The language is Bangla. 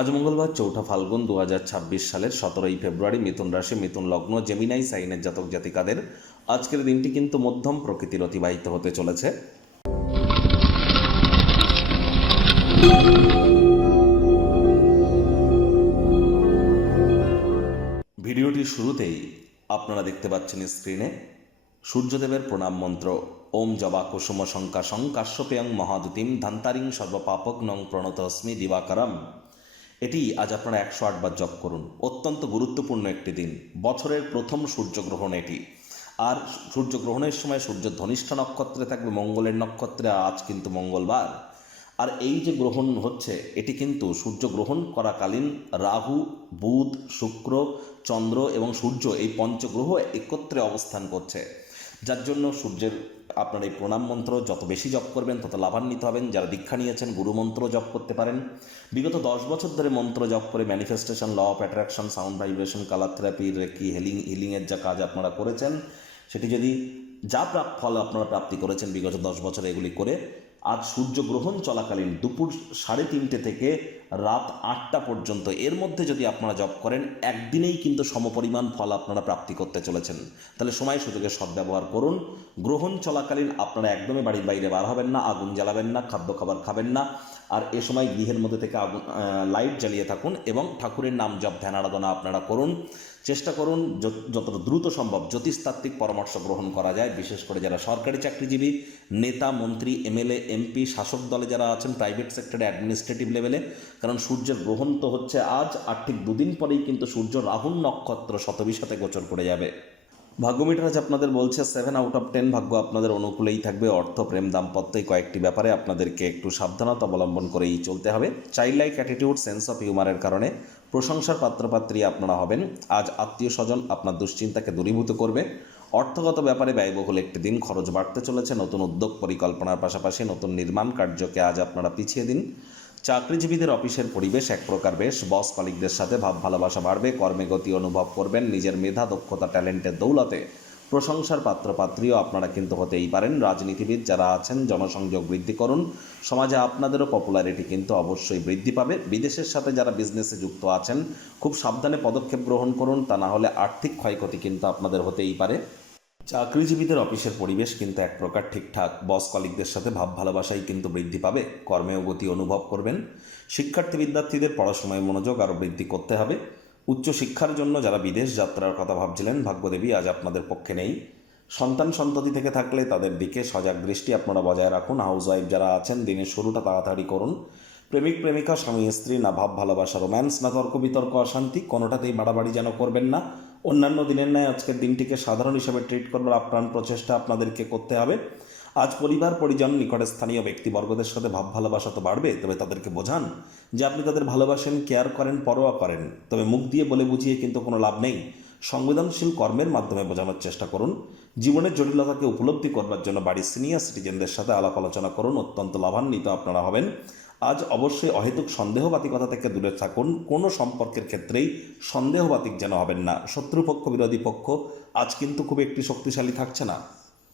আজ মঙ্গলবার 4 ফাল্গুন 2026 সালের 17 ফেব্রুয়ারি মিথুন রাশি মিথুন লগ্ন জেমিনাই সাইনের জাতক জাতিকাদের আজকের দিনটি কিন্তু মধ্যম প্রকৃতির অতিবাহিত হতে চলেছে। ভিডিওটির শুরুতেই আপনারা দেখতে পাচ্ছেন স্ক্রিনে সূর্যদেবের প্রণাম মন্ত্র ওম জবা কুসুম শঙ্কাশং কাশ্যপেয়ং মহাদুতিম ধান্তারিং সর্বপাপগ্নং প্রণতস্মি দিবাকরম। এটি আজ আপনারা 108 বার জপ করুন। অত্যন্ত গুরুত্বপূর্ণ একটি দিন, বছরের প্রথম সূর্যগ্রহণ এটি। আর সূর্যগ্রহণের সময় সূর্য ধনিষ্ঠ নক্ষত্রে থাকবে, মঙ্গলের নক্ষত্রে। আজ কিন্তু মঙ্গলবার। আর এই যে গ্রহণ হচ্ছে এটি কিন্তু সূর্যগ্রহণ করাকালীন রাহু, বুধ, শুক্র, চন্দ্র এবং সূর্য এই পঞ্চগ্রহ একত্রে অবস্থান করছে, যার জন্য সূর্যের আপনার এই প্রণাম মন্ত্র যত বেশি জপ করবেন তত লাভান্বিত হবেন। যারা দীক্ষা নিয়েছেন গুরু মন্ত্র জপ করতে পারেন। বিগত 10 বছর ধরে মন্ত্র জপ করে manifestation, law of attraction, sound vibration, colour therapy, reiki, হিলিংয়ের যা কাজ আপনারা করেছেন, সেটি যদি যা ফল আপনারা প্রাপ্তি করেছেন বিগত 10 বছরে এগুলি করে, আজ সূর্যগ্রহণ চলাকালীন দুপুর 3:30 থেকে রাত 8টা পর্যন্ত এর মধ্যে যদি আপনারা জপ করেন, একদিনেই কিন্তু সমপরিমাণ ফল আপনারা প্রাপ্তি করতে চলেছেন। তাহলে সময় সুযোগের সদ্ব্যবহার করুন। গ্রহণ চলাকালীন আপনারা একদমই বাড়ির বাইরে বার হবেন না, আগুন জ্বালাবেন না, খাদ্য খাবার খাবেন না। আর এ সময় গৃহের মধ্যে থেকে লাইট জ্বালিয়ে থাকুন এবং ঠাকুরের নাম জপ ধ্যান আরাধনা আপনারা করুন। চেষ্টা করুন যতটা দ্রুত সম্ভব জ্যোতিষতাত্ত্বিক পরামর্শ গ্রহণ করা যায়। বিশেষ করে যারা সরকারি চাকরিজীবী, নেতা, মন্ত্রী, এমএলএ, এমপি, শাসক দলে যারা আছেন, প্রাইভেট সেক্টরে, অ্যাডমিনিস্ট্রেটিভ লেভেলে, কারণ সূর্যের গ্রহণ তো হচ্ছে আজ, আর ঠিক 2 দিন পরেই কিন্তু সূর্য রাহুর নক্ষত্র শতবিশাতে গোচর করে যাবে। ভাগ্যমিটার আজ আপনাদের বলছে 7 আউট অফ 10 ভাগ্য আপনাদের অনুকূলেই থাকবে। অর্থ, প্রেম, দাম্পত্য এই কয়েকটি ব্যাপারে আপনাদেরকে একটু সাবধানতা অবলম্বন করেই চলতে হবে। Child like attitude, sense of হিউমারের কারণে প্রশংসার পাত্রপাত্রী আপনারা হবেন। আজ আত্মীয় স্বজন আপনার দুশ্চিন্তাকে দূরীভূত করবে। অর্থগত ব্যাপারে ব্যয়বহুল একটি দিন, খরচ বাড়তে চলেছে। নতুন উদ্যোগ পরিকল্পনার পাশাপাশি নতুন নির্মাণ কার্যকে আজ আপনারা পিছিয়ে দিন। চাকরিজীবীদের অফিসের পরিবেশ এক প্রকার বেশ। বস কলিগদের সাথে ভাব ভালোবাসা বাড়বে। কর্মে গতি অনুভব করবেন। নিজের মেধা, দক্ষতা, ট্যালেন্টের দৌলতে প্রশংসার পাত্রপাত্রীও আপনারা কিন্তু হতেই পারেন। রাজনীতিবিদ যারা আছেন জনসংযোগ বৃদ্ধি করুন। সমাজে আপনাদেরও পপুলারিটি কিন্তু অবশ্যই বৃদ্ধি পাবে। বিদেশের সাথে যারা বিজনেসে যুক্ত আছেন খুব সাবধানে পদক্ষেপ গ্রহণ করুন, তা না হলে আর্থিক ক্ষয়ক্ষতি কিন্তু আপনাদের হতেই পারে। চাকরিজীবীদের অফিসের পরিবেশ কিন্তু এক প্রকার ঠিকঠাক। বস কলিগদের সাথে ভাব ভালোবাসাই কিন্তু বৃদ্ধি পাবে। কর্মেও গতি অনুভব করবেন। শিক্ষার্থী বিদ্যার্থীদের পড়াশোনায় মনোযোগ আরও বৃদ্ধি করতে হবে। উচ্চশিক্ষার জন্য যারা বিদেশ যাত্রার কথা ভাবছিলেন, ভাগ্যদেবী আজ আপনাদের পক্ষে নেই। সন্তান সন্ততি থেকে থাকলে তাদের দিকে সজাগ দৃষ্টি আপনারা বজায় রাখুন। হাউসওয়াইফ যারা আছেন দিনের শুরুটা তাড়াতাড়ি করুন। প্রেমিক প্রেমিকা, স্বামী স্ত্রী, না ভাব ভালোবাসা, রোম্যান্স, না তর্ক বিতর্ক, অশান্তি, কোনোটাতেই বাড়াবাড়ি যেন করবেন না। অন্যান্য দিনের ন্যায় আজকের দিনটিকে সাধারণ হিসাবে ট্রিট করবার আপ্রাণ প্রচেষ্টা আপনাদেরকে করতে হবে। আজ পরিবার পরিজন, নিকটে স্থানীয় ব্যক্তিবর্গদের সাথে ভাব ভালোবাসা তো বাড়বে, তবে তাদেরকে বোঝান যে আপনি তাদের ভালোবাসেন, কেয়ার করেন, পরোয়া করেন। তবে মুখ দিয়ে বলে বুঝিয়ে কিন্তু কোনো লাভ নেই। সংবেদনশীল কর্মের মাধ্যমে বোঝানোর চেষ্টা করুন। জীবনের জটিলতাকে উপলব্ধি করবার জন্য বাড়ির সিনিয়র সিটিজেনদের সাথে আলাপ আলোচনা করুন। অত্যন্ত লাভান্বিত আপনারা হবেন। আজ অবশ্যই অহেতুক সন্দেহবাতিকতা থেকে দূরে থাকুন। কোনো সম্পর্কের ক্ষেত্রেই সন্দেহবাতিক যেন হবেন না। শত্রুপক্ষ, বিরোধী পক্ষ আজ কিন্তু খুব একটি শক্তিশালী থাকছে না।